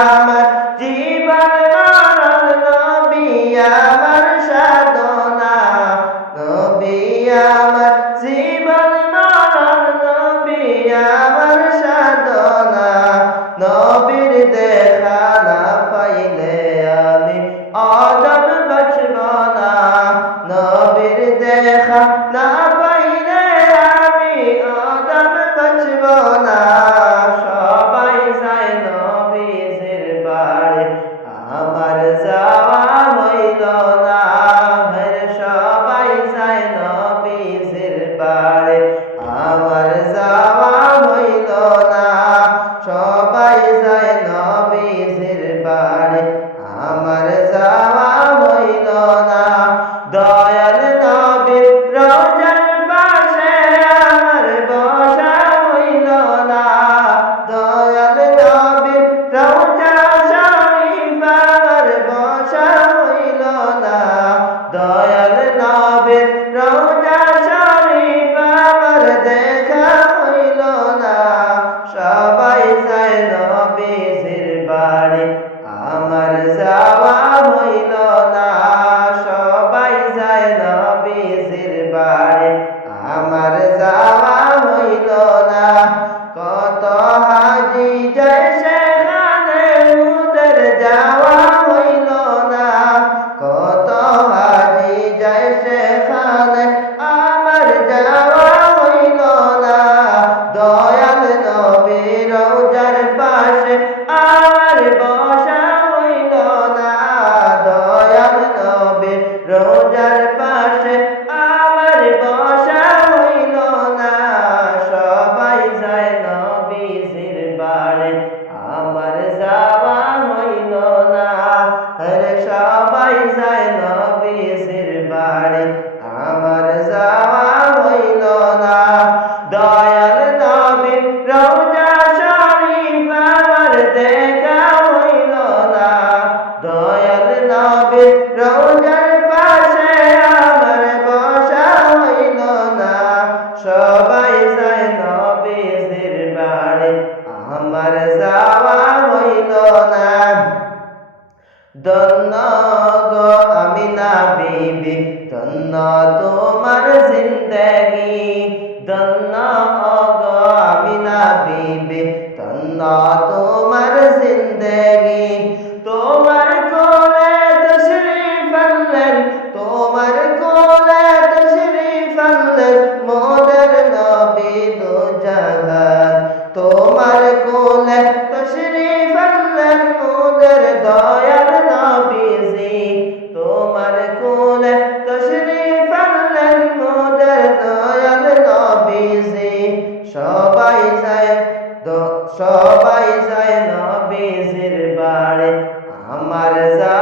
আমার জীবন মরণ নবী আমার সাধনা। নবী, আমার জীবন মরণ নবী আমার সাধনা। নবীর দেশ যায় আমার যা পারে আমার যাওয়া হইল না। রে সবাই যায় নবীজির বাড়ি। আমার যাওয়া হইল না। দয়াল নবীর রৌজা শরীফ আমার দেখা হইল না। দয়াল নবীর আমার যাওয়া হইল না। ধন্য গো আমি না বিবি ধন্য তোমার ورزقنا